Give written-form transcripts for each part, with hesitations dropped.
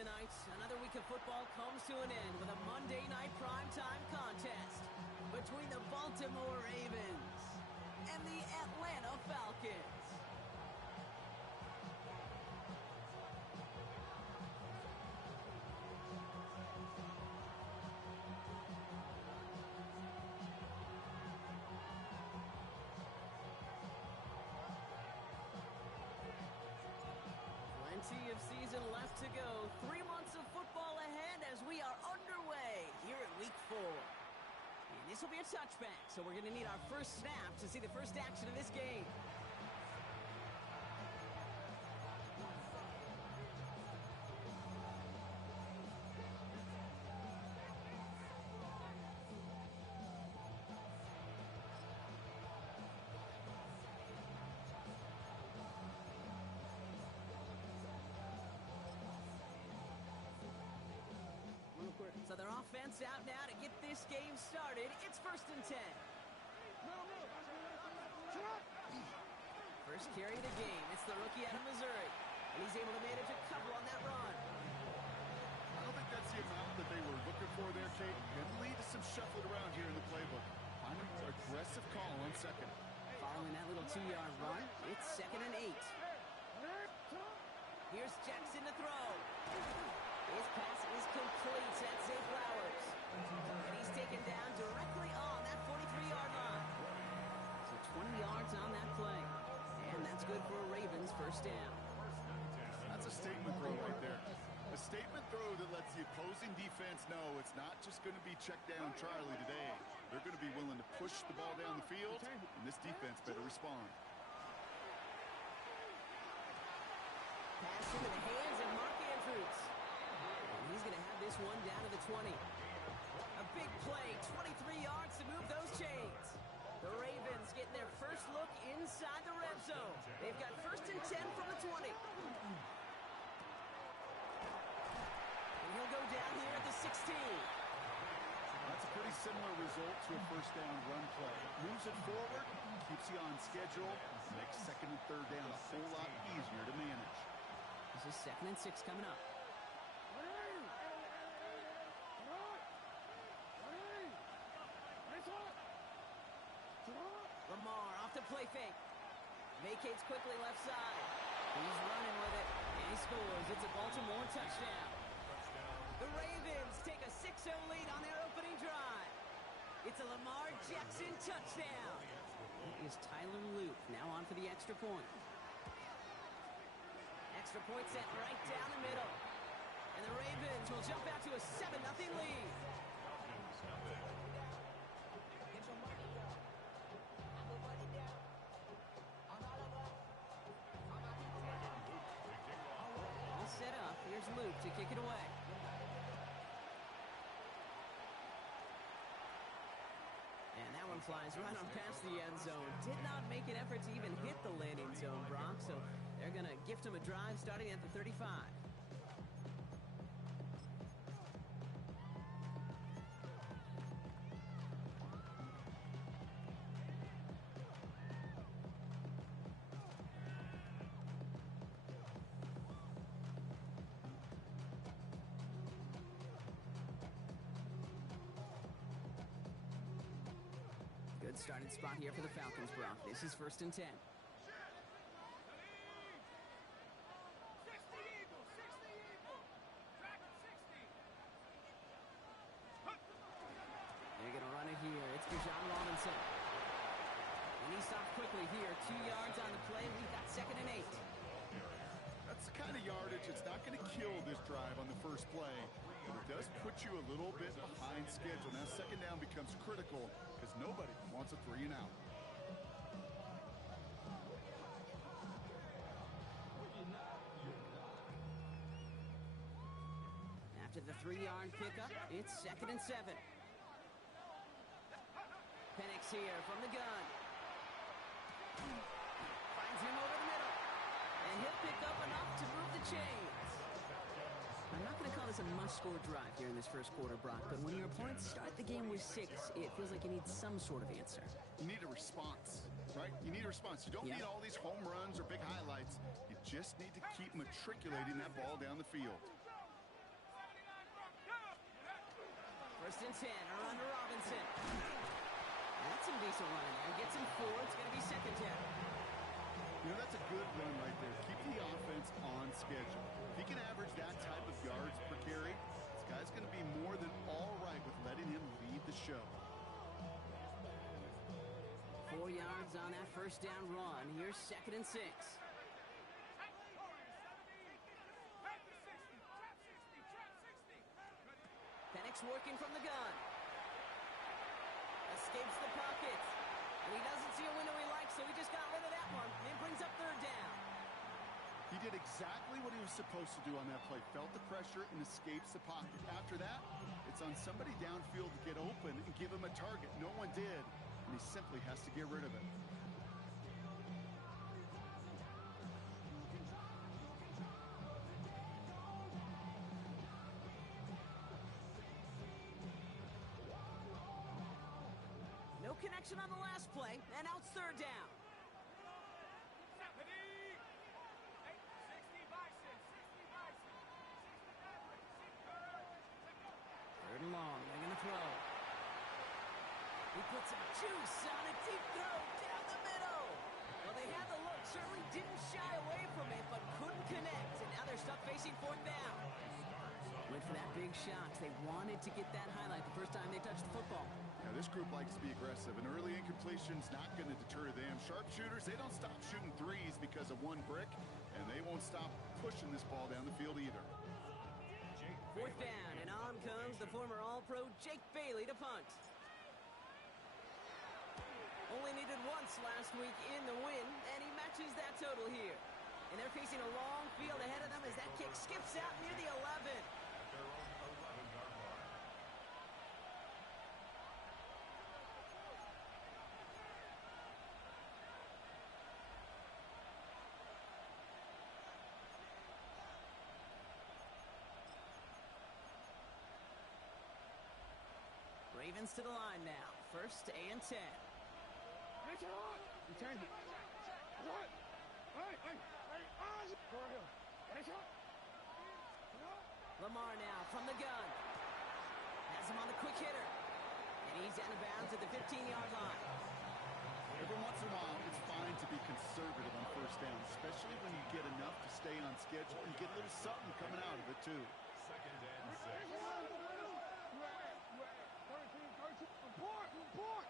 tonight. Another week of football comes to an end with a Monday night primetime contest between the Baltimore Ravens and the Atlanta Falcons. Plenty of season left to go. 3 months of football ahead as we are underway here at Week 4. And this will be a touchback, so we're going to need our first snap to see the first action of this game. So their offense out now to get this game started. It's 1st and 10. First carry of the game. It's the rookie out of Missouri. And he's able to manage a couple on that run. I don't think that's the amount that they were looking for there, Kate. Going to lead to some shuffling around here in the playbook. Finding an aggressive call on second. Following that little 2-yard run, it's 2nd and 8. Here's Jackson to throw. His pass is complete. That's Zay Flowers. And he's taken down directly on that 43-yard line. So 20 yards on that play. And that's good for a Ravens first down. That's a statement throw right there. A statement throw that lets the opposing defense know it's not just going to be check down Charlie today. They're going to be willing to push the ball down the field, and this defense better respond. Pass into the hands of Mark Andrews. And he's going to have this one down to the 20. A big play, 23 yards to move those chains. The Ravens getting their first look inside the red zone. They've got 1st and 10 from the 20. And he'll go down here at the 16. That's a pretty similar result to a first down run play. Moves it forward, keeps you on schedule, makes 2nd and 3rd down a whole lot easier to manage. This is 2nd and 6 coming up. Lamar off the play fake. Vacates quickly left side. He's running with it, and he scores. It's a Baltimore touchdown. The Ravens take a 6-0 lead on their opening drive. It's a Lamar Jackson touchdown. It is Tyler Luke now on for the extra point. Extra point set right down the middle. And the Ravens will jump out to a 7-0 lead. All set up. Here's Luke to kick it away. And that one flies right on past the end zone. Did not make an effort to even hit the landing zone, Brock. So they're going to gift him a drive starting at the 35. Good starting spot here for the Falcons, Brock. This is 1st and 10. They're going to run it here. It's Bijan Robinson. And he stopped quickly here. 2 yards on the play. We've got 2nd and 8. That's the kind of yardage that's not going to kill this drive on the first play, but it does put you a little bit behind schedule. Now 2nd down becomes critical because nobody wants a 3 and out. After the 3-yard pickup, it's 2nd and 7. Penix here from the gun. Finds him over the middle. And he'll pick up enough to move the chains. I'm not going to call this a must-score drive here in this first quarter, Brock, but when your opponents start the game with 6, it feels like you need some sort of answer. You need a response, right? You need a response. You don't need all these home runs or big highlights. You just need to keep matriculating that ball down the field. First and 10, around to Robinson. That's some decent running there. Gets him 4. It's going to be second down. You know, that's a good run right there. Keep the offense on schedule. If he can average that type of yards per carry, this guy's going to be more than all right with letting him lead the show. 4 yards on that first down run. Here's second and 6. Penix working from the gun. Escapes the pocket. And he doesn't see a window he likes, so he just got rid of that one. And brings up third down. He did exactly what he was supposed to do on that play. Felt the pressure and escapes the pocket. After that, it's on somebody downfield to get open and give him a target. No one did, and he simply has to get rid of it. No connection on the last play, and now it's third down. Third and long, they're going to throw. He puts some juice on a deep throw down the middle. Well, they had the look, certainly didn't shy away from it, but couldn't connect, and now they're stuck facing fourth down. Went for that big shot. They wanted to get that highlight the first time they touched the football. Now, this group likes to be aggressive. An early incompletion's not going to deter them. Sharpshooters, they don't stop shooting threes because of one brick, and they won't stop pushing this ball down the field either. Fourth down, and on comes the former All-Pro Jake Bailey to punt. Only needed once last week in the win, and he matches that total here. And they're facing a long field ahead of them as that kick skips out near the 11. Ravens to the line now. First and 10. Return it. Lamar now from the gun. Has him on the quick hitter. And he's out of bounds at the 15-yard line. Every once in a while, it's fine to be conservative on first down, especially when you get enough to stay on schedule and get a little something coming out of it, too. Second and 6. Report!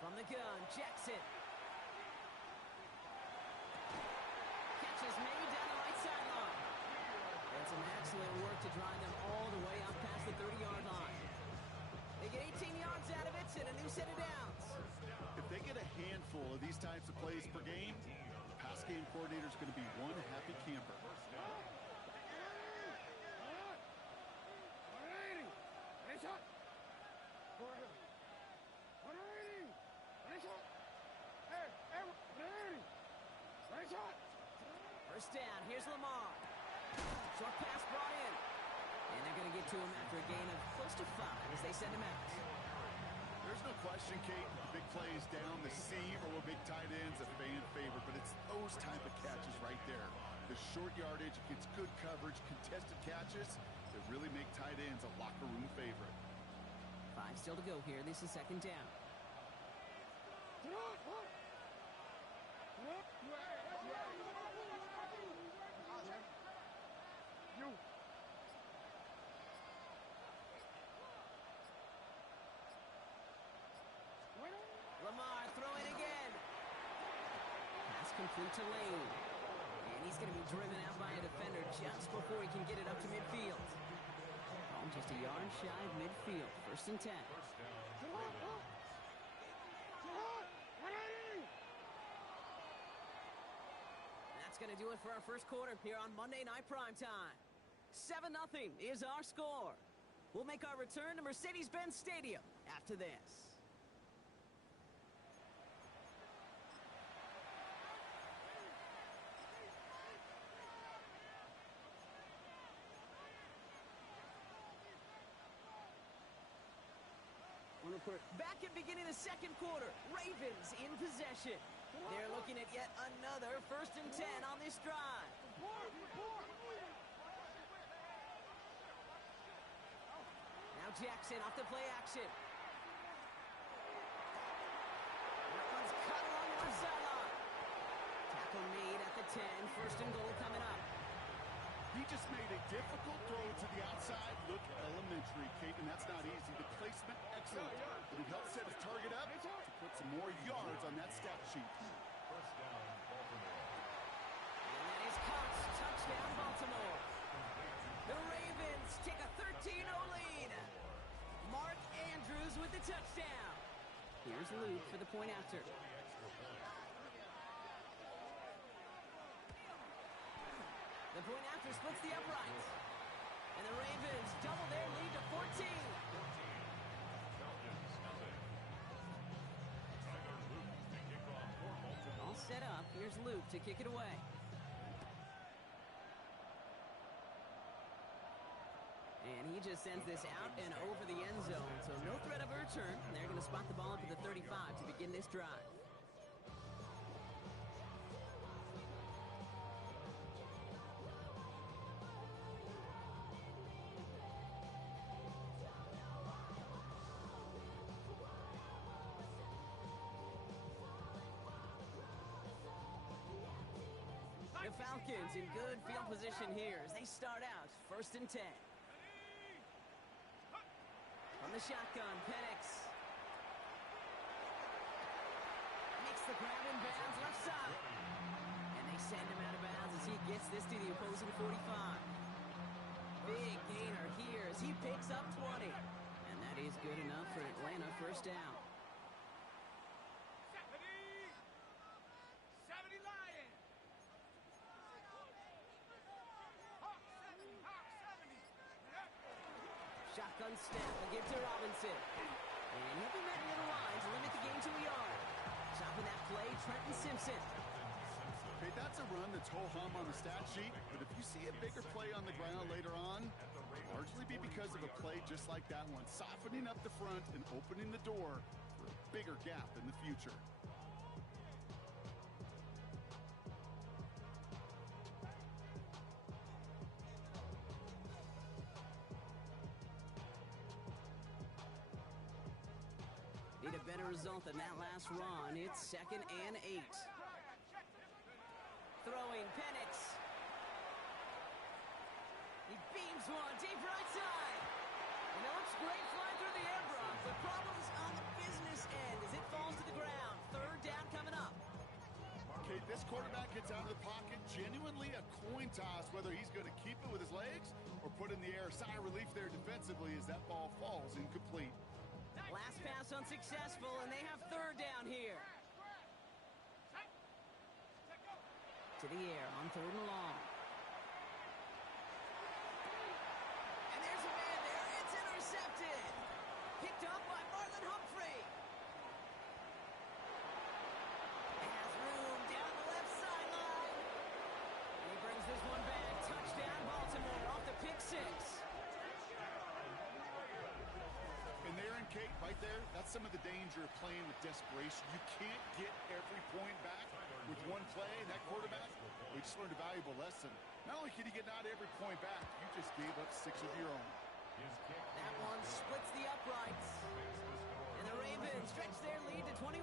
From the gun, Jackson. Catch is made down the right sideline. And some excellent work to drive them all the way up past the 30-yard line. They get 18 yards out of it and a new set of downs. If they get a handful of these types of plays per game, the pass game coordinator is going to be one happy camper. First down, here's Lamar. Short pass brought in. And they're going to get to him after a gain of close to 5 as they send him out. There's no question, Kate, the big plays down the seam or big tight ends, a fan favorite, but it's those type of catches right there. The short yardage, gets good coverage, contested catches that really make tight ends a locker room favorite. 5 still to go here. This is second down. Lamar throwing again. Pass complete to Lane. And he's going to be driven out by a defender just before he can get it up to midfield. Just a yard shy of midfield. First and 10. That's going to do it for our first quarter here on Monday Night Primetime. 7-0 is our score. We'll make our return to Mercedes-Benz Stadium after this. Back at beginning of the second quarter, Ravens in possession. They're looking at yet another first and 10 on this drive. Now Jackson off the play action. That one's cut along the left sideline. Tackle made at the 10. First and goal coming up. He just made a difficult throw to the outside. Look elementary, Kate, and that's not easy. The placement, excellent. But it helped set his target up to put some more yards on that stat sheet. First down, Baltimore. And that is caught. Touchdown, Baltimore. The Ravens take a 13-0 lead. Mark Andrews with the touchdown. Here's Luke for the point after. The point after splits the uprights. And the Ravens double their lead to 14. All set up. Here's Luke to kick it away. And he just sends this out and over the end zone. So no threat of a return. They're going to spot the ball up at the 35 to begin this drive. The Falcons in good field position here as they start out first and 10. From the shotgun, Penix makes the grab in bounds left side. And they send him out of bounds as he gets this to the opposing 45. Big gainer here as he picks up 20. And that is good enough for Atlanta first down. 70 Lions! Hawk 70! Shotgun snap, will give to Robinson. And he'll be met near the line to limit the gain to a yard. Chopping that play, Trenton Simpson. Okay, that's a run that's ho-hum on the stat sheet, but if you see a bigger play on the ground later on, largely be because of a play just like that one, softening up the front and opening the door for a bigger gap in the future. Need a better result than that last run. It's 2nd and 8. Throwing Penix. He beams one deep right side. And it looks great flying through the air, Brock, but problems on the business end as it falls to the ground. Third down coming up. Okay, this quarterback gets out of the pocket, genuinely a coin toss whether he's going to keep it with his legs or put in the air. Sigh of relief there defensively as that ball falls incomplete. Last pass unsuccessful, and they have third down here. To the air on 3rd and long. And there's a man there. It's intercepted. Picked up by Marlon Humphrey. Has room down the left sideline. And he brings this one back. Touchdown, Baltimore off the pick 6. And there in Kate, right there, that's some of the danger of playing with desperation. You can't get every point back with one play. And that quarterback, we just learned a valuable lesson. Not only can you get not every point back, you just gave up 6 of your own. That one splits the uprights. And the Ravens stretch their lead to 21.